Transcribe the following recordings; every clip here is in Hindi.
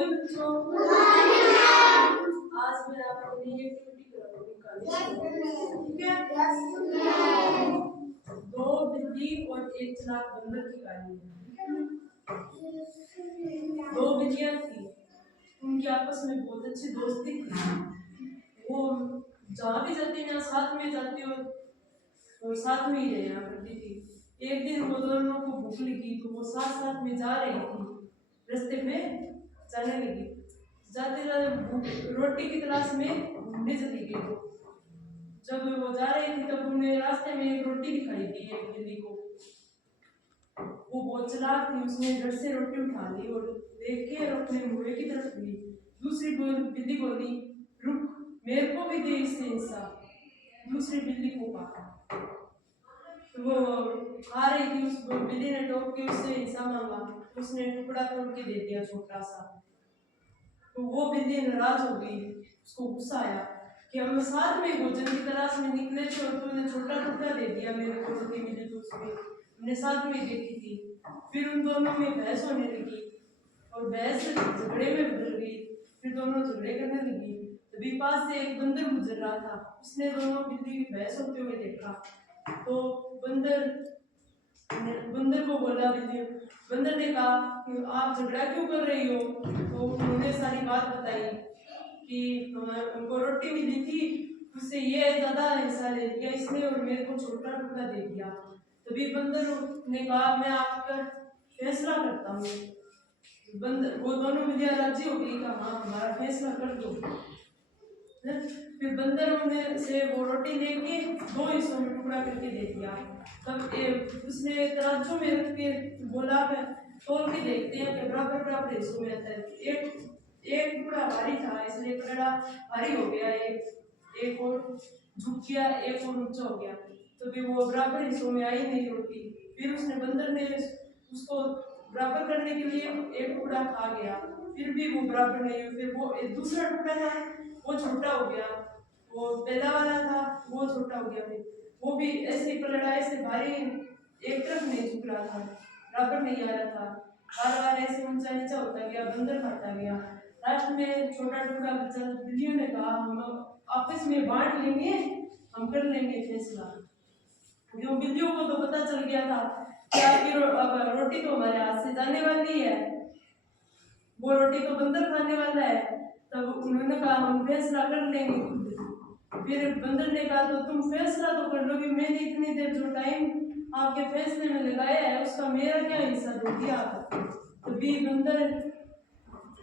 मॉर्निंग बच्चों। आज मैं आपको नई एक्टिविटी कराऊंगी कहानी। ठीक है? दो बिल्ली और एक चालाक बंदर की कहानी है। दो बिल्लियां थी, उनकी आपस में बहुत अच्छी दोस्ती थी। वो जहाँ भी जाती ना साथ में जाती और साथ में ही रहना करती थी। एक दिन वो दोनों को भूख लगी तो वो साथ साथ में जा रही थी। रास्ते में जाने लगी, जाते जाते रोटी की तलाश में ढूंढने चली गई। जब वो जा रही थी तब उन्हें रास्ते में एक रोटी दिखाई दी एक बिल्ली को। वो बहुत चालाक थी, उसने घर से रोटी उठा ली और देख के अपने मुंह की तरफ ली। दूसरी बिल्ली बोली, रुक, मेरे को भी दे इससे हिस्सा। दूसरी बिल्ली को कहा। तो वो आ रही थी, उस बिल्ली ने टोक के उससे हिस्सा मांगा, उसने टुकड़ा तोड़ के दे दिया छोटा सा। तो वो बिल्ली नाराज हो गई, उसको गुस्सा आया कि हम साथ में भोजन की तलाश में निकले थे और तूने छोटा टुकड़ा दे दिया मेरे को। रोटी मिली तो उसमें हमने साथ में देखी थी। फिर उन दोनों में बहस होने लगी और बहस झगड़े में बदल गई। फिर दोनों झगड़े करने लगी। तभी पास से एक बंदर गुजर रहा था, उसने दोनों बिल्ली की बहस होते हुए देखा। तो बंदर को बोला, बंदर ने कहा कि आप झगड़ा क्यों कर रही हो। तो उन्होंने सारी बात बताई कि उनको रोटी मिली थी, उससे ये ज्यादा हिस्सा ले लिया इसने और मेरे को छोटा टुकड़ा दे दिया। तभी बंदर ने कहा, मैं आपका फैसला करता हूँ। बंदर वो दोनों बिल्लियां राजी हो गई, कहा हाँ हमारा फैसला कर दो। फिर बंदर ने से वो रोटी लेके दो हिस्सों में टुकड़ा करके दे दिया। तब उसने तराजू में रख के बोला, तोल के देखते हैं कि बराबर बराबर हिस्सों में आता है। एक टुकड़ा भारी था इसलिए टुकड़ा भारी हो गया, एक और झुक गया, एक और ऊंचा हो गया। तो फिर वो बराबर हिस्सों में आई नहीं रोटी। फिर उसने बंदर ने उसको बराबर करने के लिए एक टुकड़ा खा गया, फिर भी वो बराबर नहीं हुई। फिर वो एक दूसरा टुकड़ा था, वो छोटा हो गया, वो पहला वाला था वो छोटा हो गया। फिर वो भी ऐसे पलड़ा, ऐसे भारी एक तरफ नहीं झुक रहा था, बराबर नहीं आ रहा था, बार बार ऐसे ऊंचा नीचा होता गया, बंदर खाता गया। लास्ट में छोटा टुकड़ा बचा। बिल्लियों ने कहा, हम आपस में बांट लेंगे, हम कर लेंगे फैसला। जो बिल्लियों को तो पता चल गया था कि अब रोटी तो हमारे हाथ से जाने वाली है, वो रोटी तो बंदर खाने वाला है। तब उन्होंने कहा, हम फैसला कर लेंगे खुद। फिर बंदर ने कहा, तो तुम फैसला तो कर लोगे, मैंने इतनी देर जो टाइम आपके फैसले में लगाया है उसका मेरा क्या हिस्सा दो दिया। तभी बंदर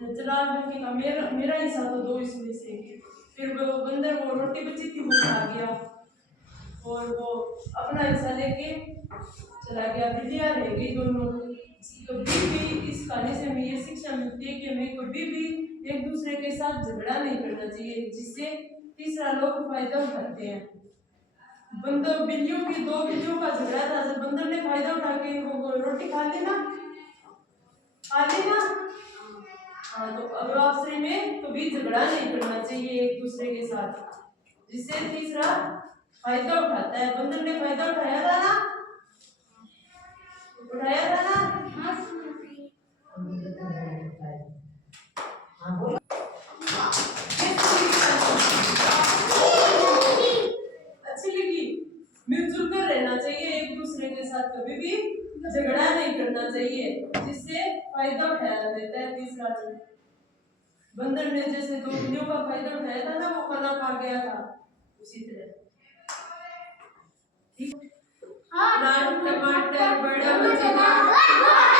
चालाक बन का, मेरा हिस्सा तो दो इसमें से। फिर वो बंदर वो रोटी बची थी वो खा गया और वो अपना हिस्सा लेके चला गया। बिल्लियां रह गई दोनों। कभी भी इस कहानी से हमें ये शिक्षा मिलती है कि हमें कभी भी एक दूसरे के साथ झगड़ा नहीं करना चाहिए, जिससे तीसरा लोग फायदा उठाते हैं। बंदर बिल्लियों के दो बिल्लियों का झगड़ा था, जब बंदर ने फायदा उठा के वो रोटी खा ली ना। हाँ, तो अब आपसे में कभी झगड़ा नहीं करना चाहिए एक दूसरे के साथ, जिससे तीसरा फायदा उठाता है। बंदर ने फायदा उठाया था ना, उठाया था ना। अच्छी लगी। मिलजुल कर रहना चाहिए एक दूसरे के साथ, कभी भी झगड़ा नहीं करना चाहिए, जिससे फायदा उठाया देता है तीसरा। बंदर ने जैसे दो बिल्लियों का फायदा उठाया था ना, वो खाना खा गया था, उसी तरह। ठीक। टमाटर बड़ा मजेदार।